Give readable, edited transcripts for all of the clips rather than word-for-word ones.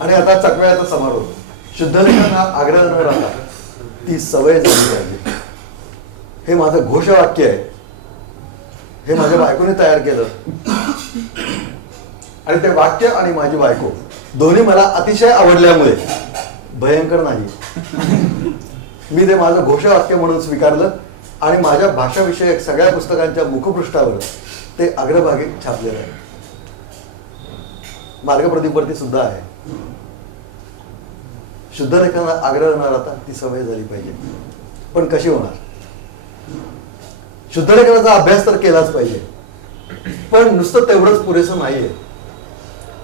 आणि आता चकव्याचा समारोप. शुद्ध लेखन हा आग्रह न राहता ती सवय झाली पाहिजे. हे माझं घोषवाक्य आहे. हे माझ्या बायकोने तयार केलं आणि ते वाक्य आणि माझी बायको दोन्ही मला अतिशय आवडल्यामुळे, भयंकर नाही, मी ते माझं घोषवाक्य म्हणून स्वीकारलं आणि माझ्या भाषाविषयक सगळ्या पुस्तकांच्या मुखपृष्ठावर ते अग्रभागी छापलेलं आहे. मार्गप्रदीपवरती सुद्धा आहे. शुद्ध लेखनाला आग्रह न राहता ती सवय झाली पाहिजे. पण कशी होणार? शुद्ध लेखनाचा अभ्यास तर केलाच पाहिजे, पण नुसतं तेवढंच पुरेसं नाहीये.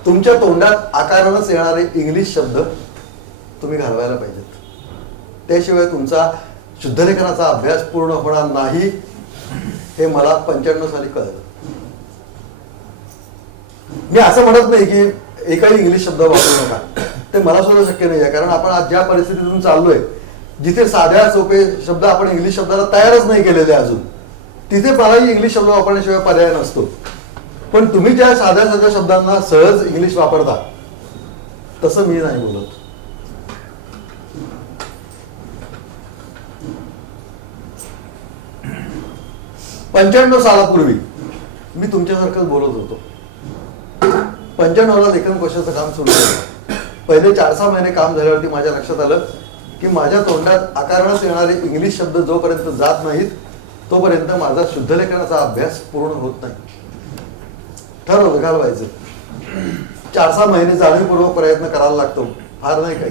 तुमच्या तोंडात आकारानंच येणारे इंग्लिश शब्द तुम्ही घालवायला पाहिजेत. त्याशिवाय तुमचा शुद्ध लेखनाचा अभ्यास पूर्ण होणार नाही, हे मला 95 साली कळलं. मी असं म्हणत नाही की एकही इंग्लिश शब्द वापरू नका, ते मला सुद्धा शक्य नाही आहे. कारण आपण आज ज्या परिस्थितीतून चाललोय, जिथे साध्या सोपे शब्द आपण इंग्लिश शब्दाला तयारच नाही केलेले अजून, तिथे मलाही इंग्लिश शब्द वापरण्याशिवाय पर्याय नसतो. पण तुम्ही ज्या साध्या साध्या शब्दांना सहज इंग्लिश वापरता, तसं मी नाही बोलत. पंच्याण्णव सालापूर्वी मी तुमच्यासारखंच बोलत होतो. 95ला लेखन कोशाचं काम सुरू केलं. पहिले 4-6 महिने काम झाल्यावरती माझ्या लक्षात आलं की माझ्या तोंडात आकारानंच येणारे इंग्लिश शब्द जोपर्यंत जात नाहीत, तोपर्यंत माझा शुद्ध लेखनाचा अभ्यास पूर्ण होत नाही. ठरवलं घालवायचं. 4-6 महिने जाणीवपूर्वक प्रयत्न करायला लागतो, फार नाही काही.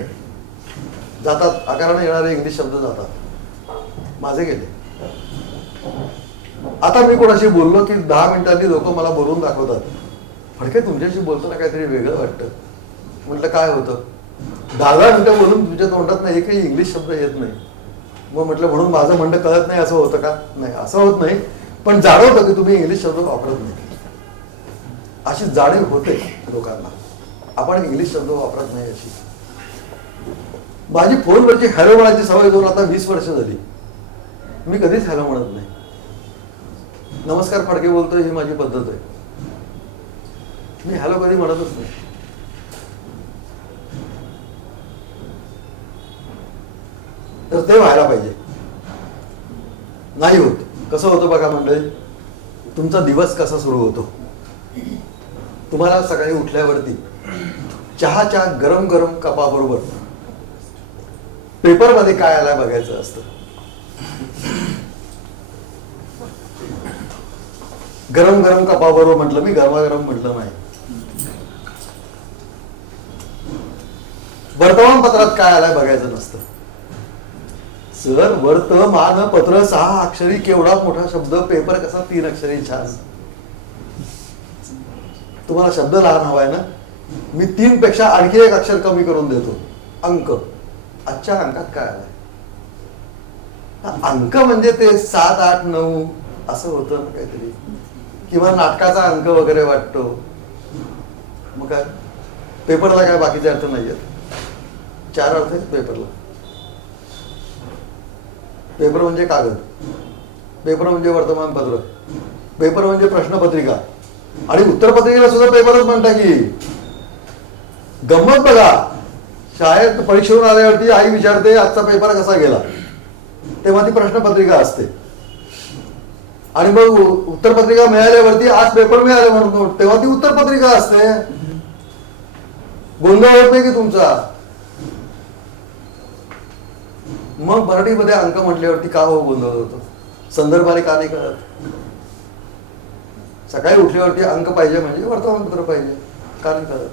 जातात, आकाराने येणारे इंग्लिश शब्द जातात. माझे गेले. आता मी कोणाशी बोललो की 10 मिनिटांनी लोक मला बोलून दाखवतात, फडके तुमच्याशी बोलताना काहीतरी वेगळं वाटतं. म्हटलं काय होतं? 10 मिनिटं बोलून तुमच्या तोंडात नाही एकही इंग्लिश शब्द येत नाही. मग म्हटलं म्हणून माझं म्हणणं कळत नाही असं होतं का? नाही, असं होत नाही, पण जाणवतं की तुम्ही इंग्लिश शब्द वापरत नाही, अशी जाणीव होते लोकांना. आपण इंग्लिश शब्द वापरत नाही अशी. माझी फोनवरची हॅलो म्हणायची सवय जाऊन आता 20 वर्ष झाली. मी कधीच हॅलो म्हणत नाही. नमस्कार फडके बोलतोय ही माझी पद्धत आहे. मी हॅलो कधी म्हणतच नाही. तर ते व्हायला पाहिजे. नाही होत. कसं होतं बघा मंडळी, तुमचा दिवस कसा सुरू होतो. तुम्हाला सकाळी उठल्यावरती चहाच्या गरम गरम कपाबरोबर पेपरमध्ये काय आलाय बघायचं असतं. गरम गरम कपाबरोबर म्हटलं मी, गरमागरम म्हटलं नाही. वर्तमानपत्रात काय आलाय बघायचं नसतं. सर, वर्तमानपत्र 6 अक्षरी केवढा मोठा शब्द, पेपर कसा 3 अक्षरी छान. तुम्हाला शब्द लहान हवाय ना, मी 3 पेक्षा आणखी 1 अक्षर कमी करून देतो. अंक. आजच्या अंकात काय आलाय? अंक म्हणजे ते 7, 8, 9 असं होतं ना काहीतरी, किंवा नाटकाचा अंक वगैरे वाटतो. मग काय पेपरला काय बाकीचे अर्थ नाही आहेत. 4 अर्थ आहेत पेपरला. पेपर म्हणजे कागद, पेपर म्हणजे वर्तमानपत्र, पेपर म्हणजे प्रश्नपत्रिका, आणि उत्तरपत्रिकेला सुद्धा पेपरच म्हणता की. गंमत बघा, शाळेत परीक्षेहून आल्यावरती आई विचारते आजचा पेपर कसा गेला, तेव्हा ती प्रश्नपत्रिका असते. आणि मग उत्तरपत्रिका मिळाल्यावरती आज पेपर मिळाले म्हणून तेव्हा ती उत्तरपत्रिका असते. गोंधळ होत नाही की तुमचा? मग मराठीमध्ये अंक म्हटल्यावरती का हो गोंधळ होतो? संदर्भाने का नाही कळत? सकाळी उठल्यावरती अंक पाहिजे म्हणजे वर्तमानपत्र पाहिजे, का नाही कळत?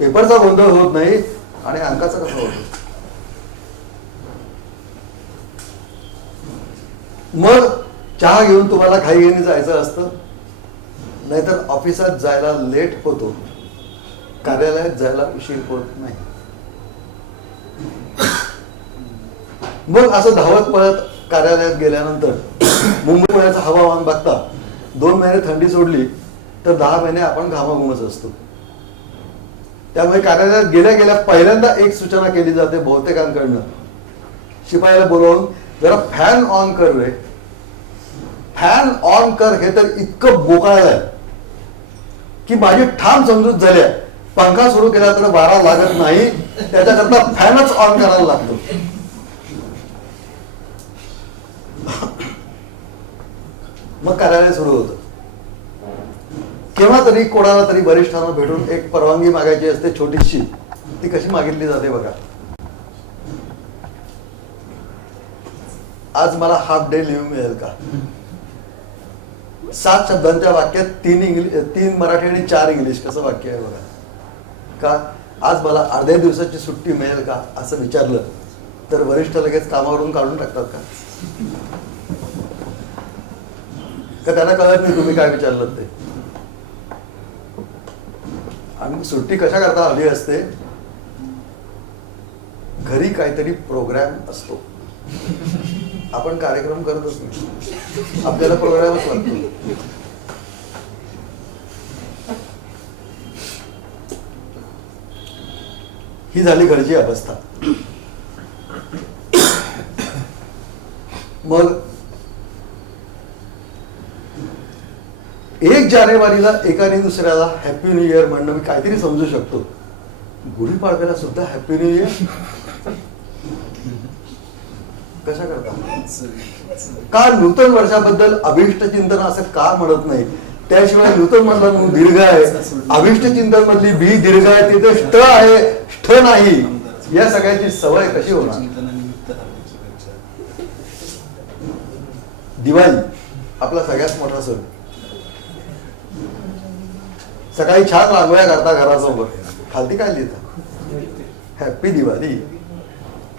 पेपरचा गोंधळ होत नाही आणि अंकाचा कसा होतो? मग चहा घेऊन तुम्हाला घाईघाईने जायचं असतं, नाहीतर ऑफिसात जायला लेट होतो, कार्यालयात जायला उशीर होत नाही. मग असं धावत पळत कार्यालयात गेल्यानंतर मुंबई पुण्याचं हवामान बघता 2 महिने थंडी सोडली तर 10 महिने आपण घामाघूमच असतो. त्यामुळे कार्यालयात गेल्या गेल्या पहिल्यांदा एक सूचना केली जाते बहुतेकांकडनं, शिपायाला बोलवून जरा फॅन ऑन कर रे. फॅन ऑन कर हे तर इतकं बोकाळ आहे की माझी ठाम समजूत झाली आहे, पंखा सुरू केला तर वारा लागत नाही, त्याच्याकरता फॅनच ऑन करायला लागतो. मग कार्यालय सुरू होतं. केव्हा तरी कोणाला तरी वरिष्ठांना भेटून एक परवानगी मागायची असते छोटीशी, ती कशी मागितली जाते बघा. आज मला हाफ डे लिव्ह मिळेल का? 7 शब्दांच्या वाक्यात 3 मराठी आणि 4 इंग्लिश, कसं वाक्य आहे बघा. का आज मला अर्ध्या दिवसाची सुट्टी मिळेल का असं विचारलं तर वरिष्ठ लगेच कामावरून काढून टाकतात का? त्यांना कळत नाही तुम्ही काय विचारलं ते. आणि सुट्टी कशा करता हवी असते, घरी काहीतरी प्रोग्राम असतो, आपण कार्यक्रम करतच नाही, आपल्याला प्रोग्रामच लागतो. ही झाली घरची अवस्था. मग 1 जानेवारीला एकाने दुसऱ्याला हॅपी न्यू इयर म्हणणं मी काहीतरी समजू शकतो. गुढीपाडव्याला सुद्धा हॅपी न्यू इयर कशा करता? का नूतन वर्षाबद्दल अभिष्ट चिंतन असं का म्हणत नाही? त्याशिवाय नूतन मधला दीर्घ आहे, अभिष्ट चिंतन मधली बी दीर्घ आहे, तिथे ष्ट आहे, ष्ठ नाही. या सगळ्याची सवय कशी होणार? दिवाळी आपला सगळ्यात मोठा सण. सकाळी छान रांगोळ्या करता घरासमोर, खालती काय लिहिता? हॅपी दिवाळी.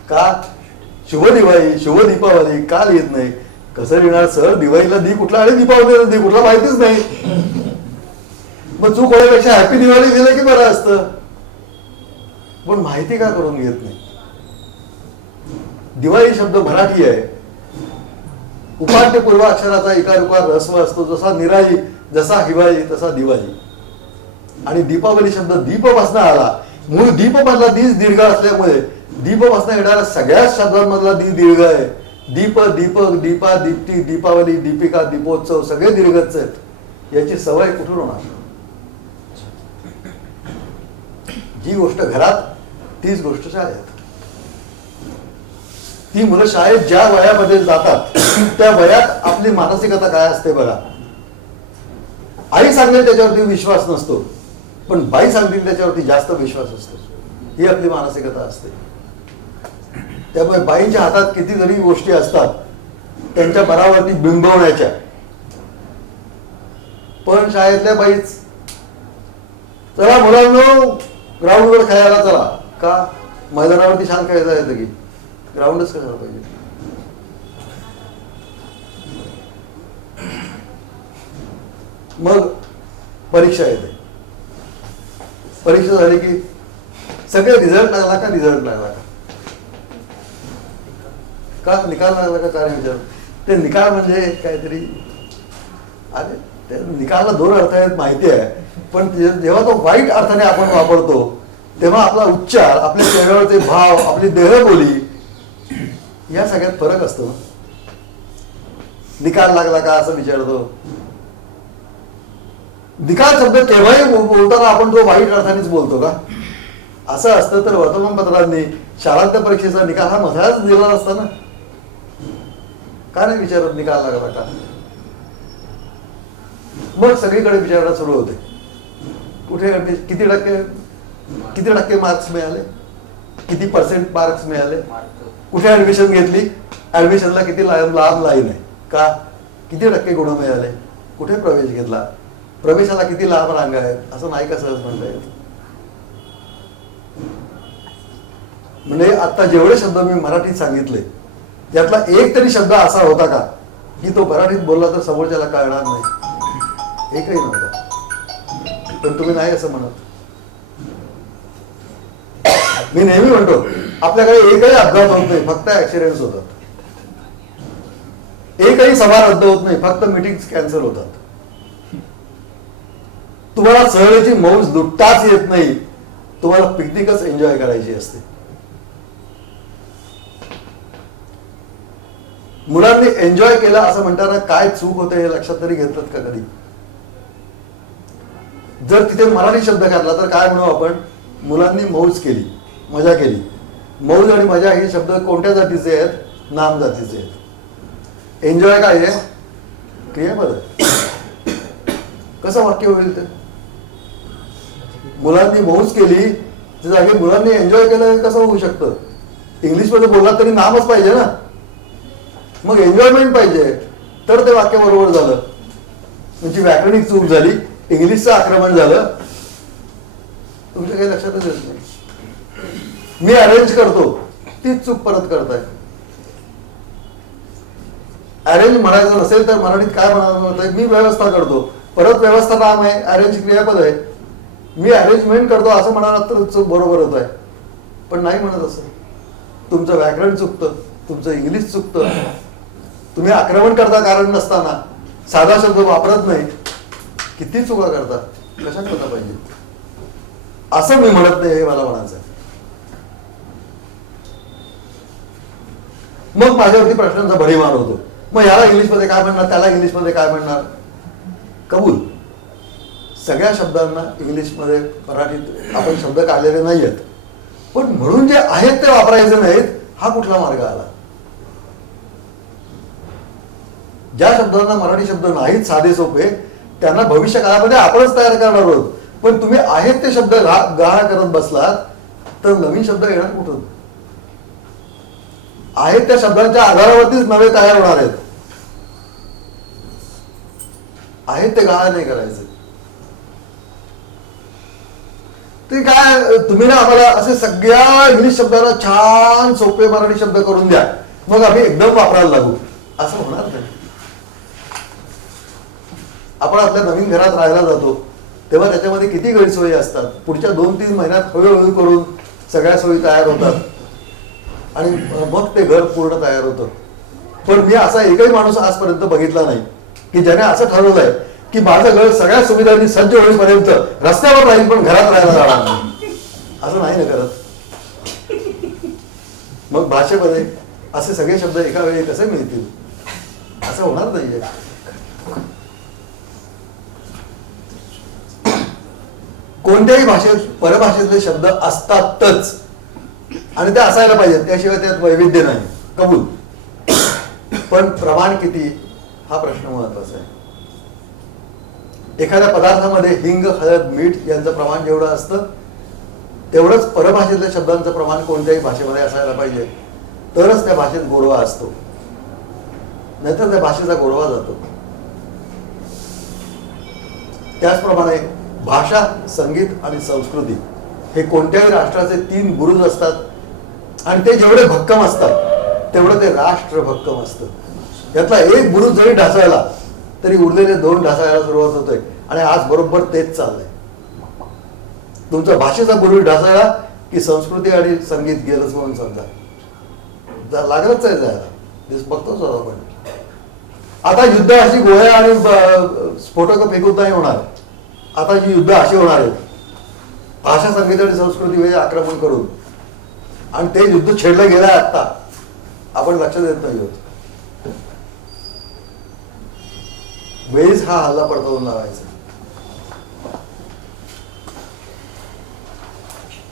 का? शुभ दिवाळी, शुभ दीपावली का लिहित नाही? कसं लिहिणार सर? दिवाळीला दी कुठला आणि दीपावलीला दी कुठला माहितीच नाही. मग चूक होण्यापेक्षा हॅपी दिवाळी दिलं की बरं असतं. पण माहिती का करून घेत नाही? दिवाळी शब्द मराठी आहे. उपाट्य पूर्व अक्षराचा इकार उकार रस्व असतो. जसा निराळी, जसा हिवाळी तसा दिवाळी. आणि दीपावली शब्द दीपपासून आला. मूळ दीप मधला दीच दीर्घ असल्यामुळे दीपपासून येणाऱ्या सगळ्याच शब्दांमधला दी दीर्घ आहे. दीप, दीपक, दीपा, दीप्ती, दीपावली, दीपिका, दीपोत्सव सगळे दीर्घच आहेत. याची सवय कुठून होणार? जी गोष्ट घरात तीच गोष्ट शाळेत. ती मुलं शाळेत ज्या वयामध्ये जातात त्या वयात आपली मानसिकता काय असते बघा. आई सांगेल त्याच्यावरती विश्वास नसतो, पण बाई सांगतील त्याच्यावरती जास्त विश्वास असतो. ही आपली मानसिकता असते. त्यामुळे बाईंच्या हातात कितीतरी गोष्टी असतात त्यांच्या बरावरती बिंबवण्याच्या, पण शाळेतल्या बाईच चला मुलांनो ग्राउंडवर खेळायला चला. का? मैदानावरती छान खेळता येतं की ग्राउंडच करायला पाहिजे. मग परीक्षा येते. परीक्षा झाली की सगळे रिझल्ट लागला का? रिझल्ट लागला का? निकाल लागला का? काय विचार ते निकाल म्हणजे काहीतरी, अरे त्या निकालाला 2 अर्थ आहेत माहिती आहे, पण जेव्हा तो वाईट अर्थाने आपण वापरतो तेव्हा आपला उच्चार, आपल्या चेहऱ्यावरचे भाव, आपली देहबोली या सगळ्यात फरक असतो. निकाल लागला का असं विचारतो. निकाल शब्द केव्हाही बोलताना आपण तो वाईट अर्थानेच बोलतो का? असं असतं तर वर्तमानपत्रांनी शालांत परीक्षेचा निकाल हा मधाच दिला असता ना. का नाही विचारत निकाल लागला का? मग सगळीकडे विचारणा सुरू होते. कुठे किती टक्के मार्क्स मिळाले, किती % मार्क्स मिळाले, कुठे ऍडमिशन घेतली, ऍडमिशनला किती लांब लाईन आहे, का किती टक्के गुण मिळाले, कुठे प्रवेश घेतला, प्रवेशाला किती लांब रांग आहेत, असं नाही का सहज म्हणता येत. म्हणजे आता जेवढे शब्द मी मराठीत सांगितले त्यातला एक तरी शब्द असा होता का की तो मराठीत बोलला तर समोरच्याला कळणार नाही? एकही नव्हता. पण तुम्ही नाही असं म्हणत. मी नेहमी म्हणतो आपल्याकडे एकही अपघात होत नाही, फक्त ऍक्सिडेंट्स होतात. एकही सभा रद्द होत नाही, फक्त मीटिंग कॅन्सल होतात. तुम्हाला सहलीची मौज लुटताच येत नाही, तुम्हाला पिकनिकच एन्जॉय करायची असते. मुलांनी एन्जॉय केला असं म्हणताना काय चूक होते हे लक्षात तरी घेतलं का कधी? जर तिथे मराठी शब्द घातला तर काय म्हणू आपण, मुलांनी मौज केली, मजा केली. मौज आणि मजा हे शब्द कोणत्या जातीचे आहेत, नाम जातीचे आहेत. एन्जॉय काय आहे, क्रियापद आहे. कसं वाक्य होईल ते, मुलांनी मौज केली त्या जागी मुलांनी एन्जॉय केलं, कसं होऊ शकतं. इंग्लिशमध्ये बोलला तरी नामच पाहिजे ना, मग एन्जॉयमेंट पाहिजे तर ते वाक्य बरोबर झालं. म्हणजे व्याकरणिक चूक झाली, इंग्लिशचं आक्रमण झालं, तुमच्या काही लक्षातच येत नाही. मी अरेंज करतो, तीच चूक परत करताय. अरेंज म्हणायचं नसेल तर मराठीत काय म्हणायचं, मी व्यवस्था करतो, परत व्यवस्था नाम आहे, अरेंज क्रियापद आहे. मी अरेंजमेंट करतो असं म्हणाला तर चूक बरोबर होत आहे, पण नाही म्हणत असं. तुमचं व्याकरण चुकतं, तुमचं इंग्लिश चुकतं, तुम्ही आक्रमण करता कारण नसताना, साधा शब्द वापरत नाही, किती चुका करता, कशा करता पाहिजे असं मी म्हणत नाही, हे मला म्हणायचं. मग माझ्यावरती प्रश्नांचा भडीमार होतो. मग याला इंग्लिशमध्ये काय म्हणणार, त्याला इंग्लिशमध्ये काय म्हणणार. कबूल, सगळ्या शब्दांना इंग्लिशमध्ये मराठीत आपण शब्द काढलेले नाही आहेत, पण म्हणून जे आहेत ते वापरायचे नाहीत, हा कुठला मार्ग आला. ज्या शब्दांना मराठी शब्द नाहीत साधे सोपे, त्यांना भविष्य काळामध्ये आपणच तयार करणार आहोत. पण तुम्ही आहेत ते शब्द गाळा करत बसलात तर नवीन शब्द येणार कुठून. आहेत त्या शब्दांच्या आधारावरतीच नवे तयार होणार आहेत. आहेत ते गाळा नाही करायचे. ते काय, तुम्ही ना आम्हाला असे सगळ्या इंग्लिश शब्दाला छान सोपे मराठी शब्द करून द्या, मग आम्ही एकदम वापरायला लागू, असं होणार नाही. आपण आपल्या नवीन घरात राहायला जातो तेव्हा त्याच्यामध्ये किती गैरसोयी असतात. पुढच्या 2-3 महिन्यात हळूहळू करून सगळ्या सोयी तयार होतात आणि मग ते घर पूर्ण तयार होतं. पण मी असा एकही माणूस आजपर्यंत बघितला नाही की ज्याने असं ठरवलंय की माझं घर सगळ्या सुविधांनी सज्ज होईपर्यंत रस्त्यावर राहील पण घरात राहायला जाणार नाही. असं नाही ना करत. मग भाषेमध्ये असे सगळे शब्द एका वेळी कसे मिळतील, असं होणार नाहीये. कोणत्याही भाषेत परभाषेतले शब्द असतातच आणि ते असायला पाहिजेत, त्याशिवाय त्यात वैविध्य नाही. कबूल, पण प्रमाण किती हा प्रश्न महत्वाचा आहे. एखाद्या पदार्थामध्ये हिंग, हळद, मीठ यांचं प्रमाण जेवढं असतं तेवढंच परभाषेतल्या शब्दांचं प्रमाण कोणत्याही भाषेमध्ये असायला पाहिजे, तरच त्या भाषेत गोडवा असतो, नाहीतर त्या भाषेचा गोडवा जातो. त्याचप्रमाणे भाषा, संगीत आणि संस्कृती हे कोणत्याही राष्ट्राचे 3 बुरुज असतात आणि ते जेवढे भक्कम असतात तेवढं ते राष्ट्र भक्कम असतं. यातला एक बुरुज जरी ढासळला तरी उरलेले 2 ढासळायला सुरुवात होते आणि आज बरोबर तेच चाललंय. तुमचा भाषेचा बुरुज ढासळला की संस्कृती आणि संगीत गेलंच म्हणून समजा, लागलंच आहे जायला. बघतोच आपण. आता युद्ध अशी गोळ्या आणि स्फोटक फेकून नाही होणार. आता जी युद्ध अशी होणार आहेत भाषा, संगीत आणि संस्कृती वेळी आक्रमण करून, आणि ते युद्ध छेडलं गेलंय आता, आपण लक्षात देत नाही होत. वेळीच हा हल्ला पडतावून लावायचा.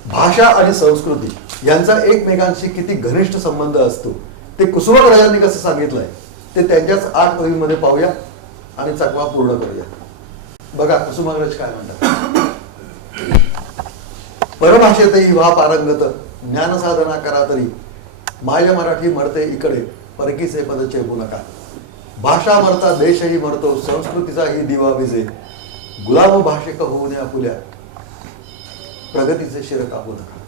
भाषा आणि संस्कृती यांचा एकमेकांशी किती घनिष्ठ संबंध असतो ते कुसुमाग्रजांनी कसं सांगितलंय ते त्यांच्याच 8 ओळींमध्ये पाहूया आणि चकवा पूर्ण करूया. बघा कुसुमाग्रज काय म्हणतात. परभाषेतही व्हा पारंगत, ज्ञानसाधना करा तरी, माझ्या मराठी मरते इकडे, परकीचे पद चेपू नका. भाषा मरता देशही मरतो, संस्कृतीचाही दिवा विजे, गुलाम भाषिक होऊन आपुल्या, प्रगतीचे शिर कापू नका.